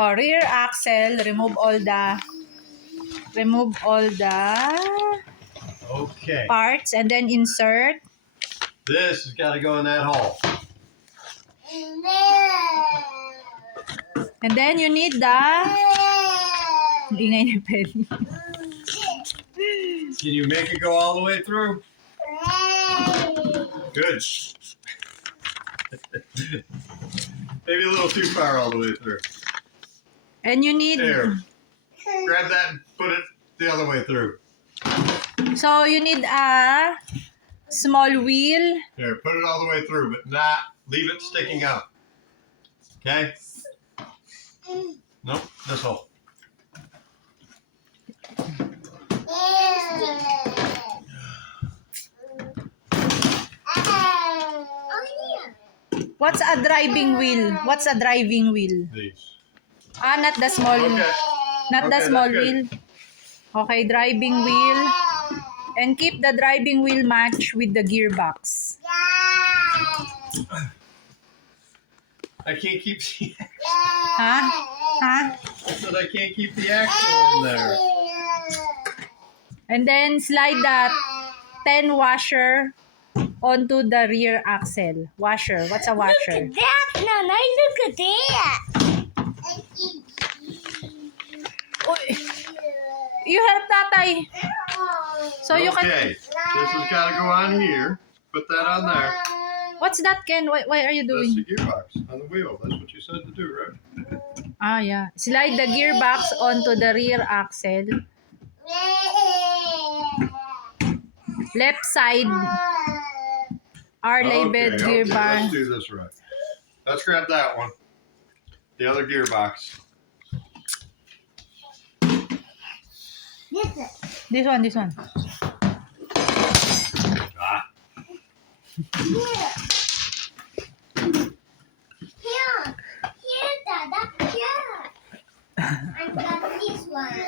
Rear axle, remove all the Okay. parts and then insert. This has got to go in that hole. And then you need the ingay ni Penny. Can you make it go all the way through? Good. Maybe a little too far all the way through. And you need There. Grab that and put it the other way through. so you need a small wheel. Here, put it all the way through, but not leave it sticking out. Okay? Nope, this hole. What's a driving wheel? What's a driving wheel? These. Not the small Okay. not the Okay, small that's wheel. good. Okay, driving wheel. And keep the driving wheel match with the gearbox. I can't keep the Huh? Huh? I said I can't keep the axle in there. And then slide that 10 washer onto the rear axle. Washer. What's a washer? Look at that, Nana. Look at that. You help Tatay. So you can... Okay, this has got to go on here. Put that on there. What's that, Ken? Why are you That's doing? the gearbox on the wheel. That's what you said to do, right? Yeah. Slide the gearbox onto the rear axle. Left side are labeled Okay, gearbox. let's do this right. Let's grab that one. The other gearbox. This one. Ah. Here, Dada. Here. I got this one.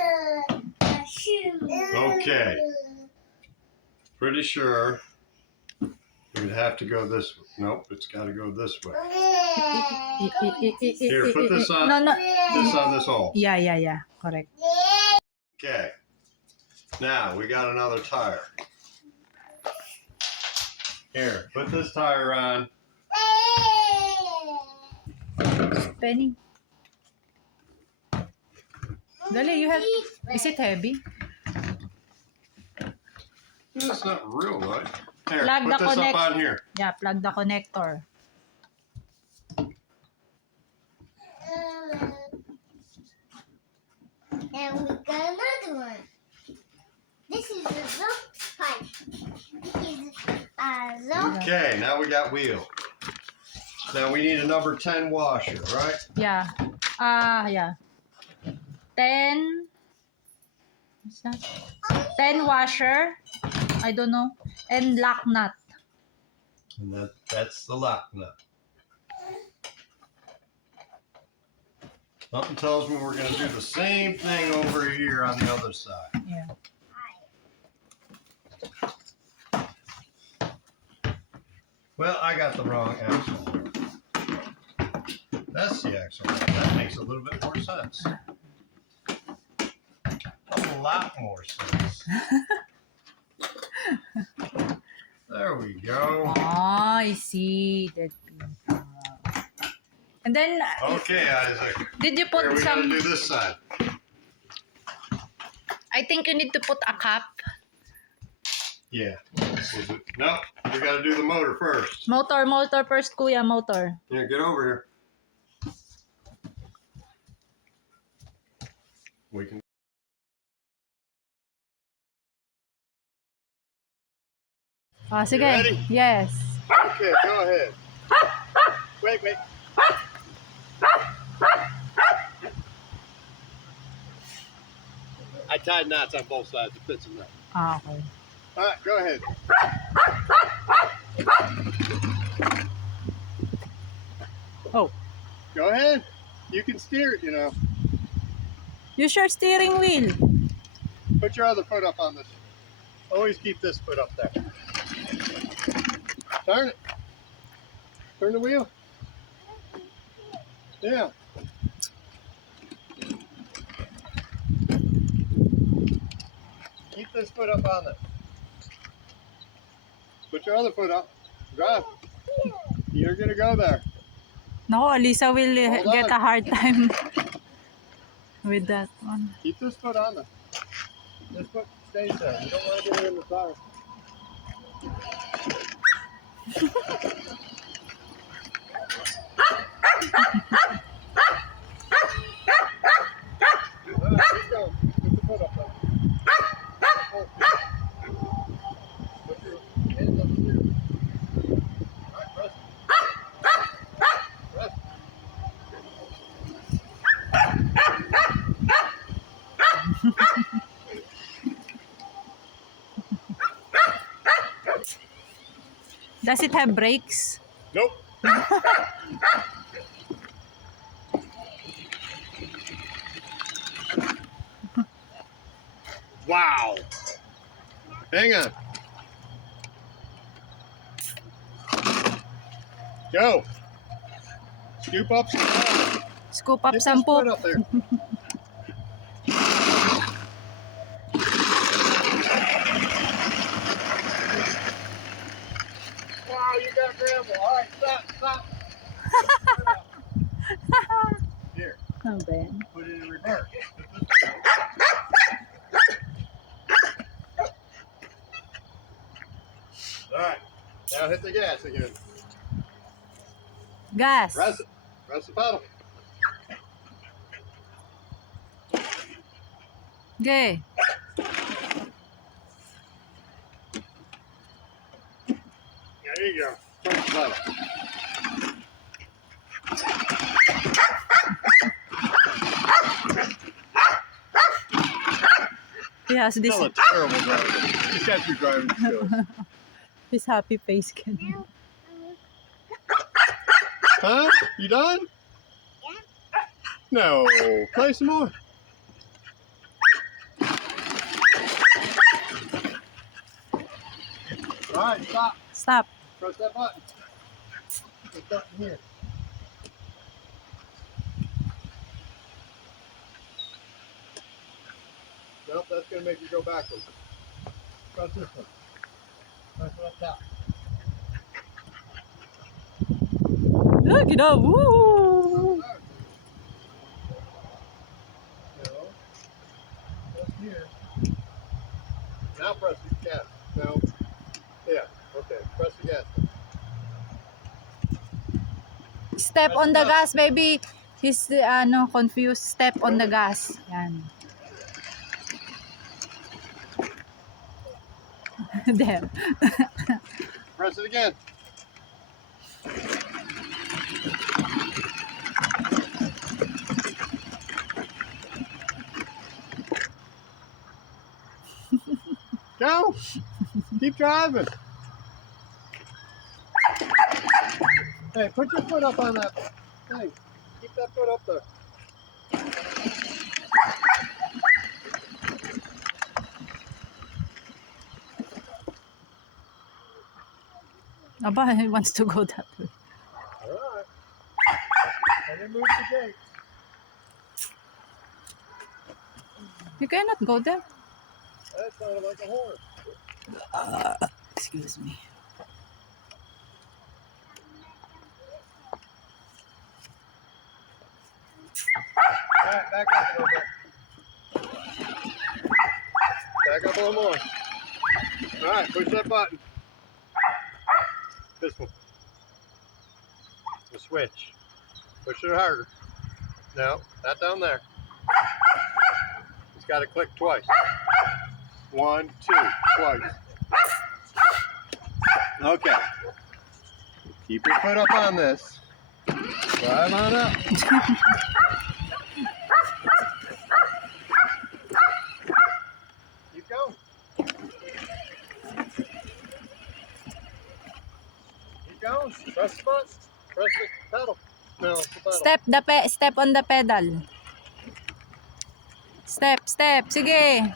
The shoe. Okay. Pretty sure we'd have to go this way. Nope, it's got to go this way. Here, put this on. No. This on this hole. Yeah. Correct. Okay. Now we got another tire. Here, put this tire on. Penny. Dali, you have... Is it heavy? It's not real light. Here, Plug put the this connect- up on here. Yeah, plug the connector. And we got another one. This is a zip pipe. This is a zip. Okay, now we got wheel. Now we need a number 10 washer, right? Yeah. Yeah. 10. What's that? 10 washer. I don't know. And lock nut. And that's the lock nut. Something tells me we're going to do the same thing over here on the other side. Yeah. Well, I got the wrong axle. That's the axle. That makes a little bit more sense. A lot more sense. There we go. I see that. And then, Okay, Isaac. did you Here put we got to some... do this side. I think you need to put a cap. Yeah. No, we got to do the motor first. Motor first, kuya, motor. Yeah, get over here. We can. Sige. ready? Yes. Okay, go ahead. Wait. I tied knots on both sides to fit some nuts. Okay. All right, go ahead. Oh. Go ahead. You can steer it, you know. Use your steering wheel. Put your other foot up on this. Always keep this foot up there. Turn it. Turn the wheel. Yeah. Keep this foot up on it. Put your other foot up. Drive. You're gonna go there. No, Alisa will Hold get on. a hard time with that one. Keep this foot on there. This foot stays there. You don't want to get it in the tire. Keep going. Put the foot up there. Put your hands up here. All right, press. Press. Does it have brakes? Nope. Wow. Hang on. Go. Scoop up some water. Scoop up Get some this foot poop. up there. Wow, you got gravel. All right, stop. Here, Oh, Ben. put it in reverse. All right, now hit the gas again. Gas. Press it. Press the pedal. Okay. There you go. Press the pedal. He has this. Still a terrible driver. He's got your driving skills. His happy face can. Huh? You done? No. Play some more. All right, stop. Stop. Press that button. It's up here. Nope, that's going to make you go backwards. Press this one. Press it up top. Look it up. Woo! No. Press here. Now press the gas. No. Yeah. Okay. Press the gas. Step on the gas, baby. He's confused. Step on the gas. Yan. There. Press it again. Go. Keep driving. Hey, put your foot up on that thing. Keep that foot up there. Aba, he wants to go that way. All right. And then move the gate. You cannot go there. That sounded like a horn. Excuse me. All right, back up a little bit. Back up a little more. All right, push that button. This one. The switch. Push it harder. No, not down there. It's got to click twice. 1, 2, twice. Okay. Keep your foot up on this. Drive on up. Keep going. Keep going. Press the button. Press the pedal. No, it's the pedal. Step on the pedal. Step. Sige.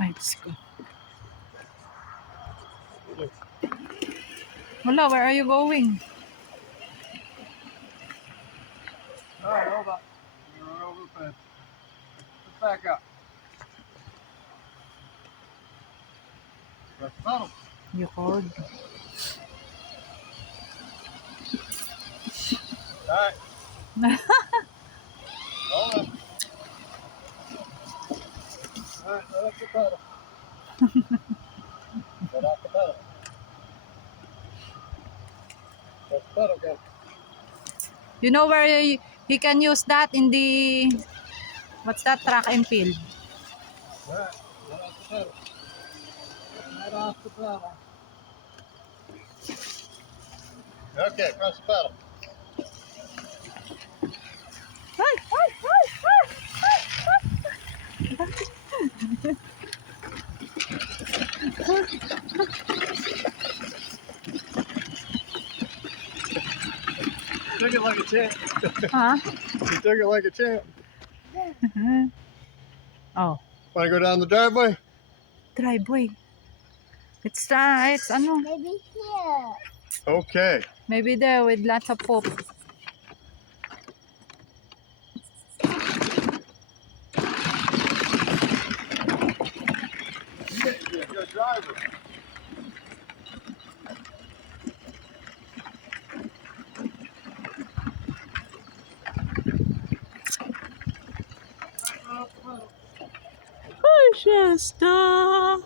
Ay, Diyos ko. Wala, where are you going? All right, hold on. You're right over the fence. Let's back up. Press the pedal. You called. All right. Hold on. All right, let up the pedal. Let off the pedal. Press the pedal again. You know where he can use that in the, what's that, track and field? All right, let off the pedal. Let off the pedal. Okay, press the pedal. Took it like a champ. Huh? You took it like a champ. Oh, Want to go down the driveway? driveway. It's ano, Maybe here. Okay. maybe there with lots of poop. You're a good driver. Hi, Shasta.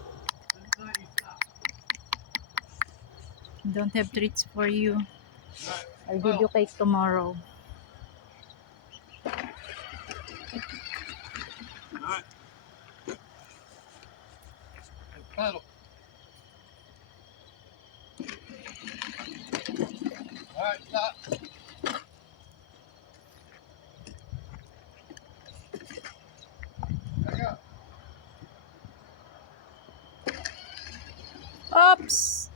Don't have treats for you. I'll give you cake tomorrow. Alright. Pedal. Alright, stop. Back up. Oops.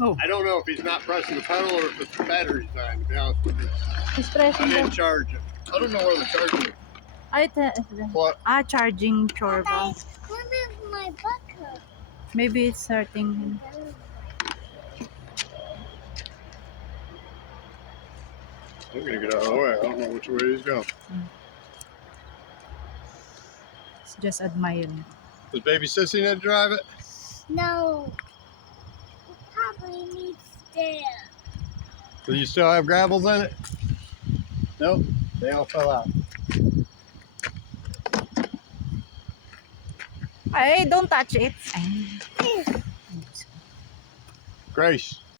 Oh, I don't know if he's not pressing the pedal or if it's the battery's dying, to be honest with you. he's I pressing didn't the... charge it. I don't know where the charger is. What? Charging chorba. What is my bucket? Maybe it's hurting him. I'm gonna get out of the way. I don't know which way he's going. It's just admiring. Does baby Sissy need to drive it? No. It probably needs there. Do you still have gravels in it? Nope. They all fell out. Hey, don't touch it. Ay. Grace.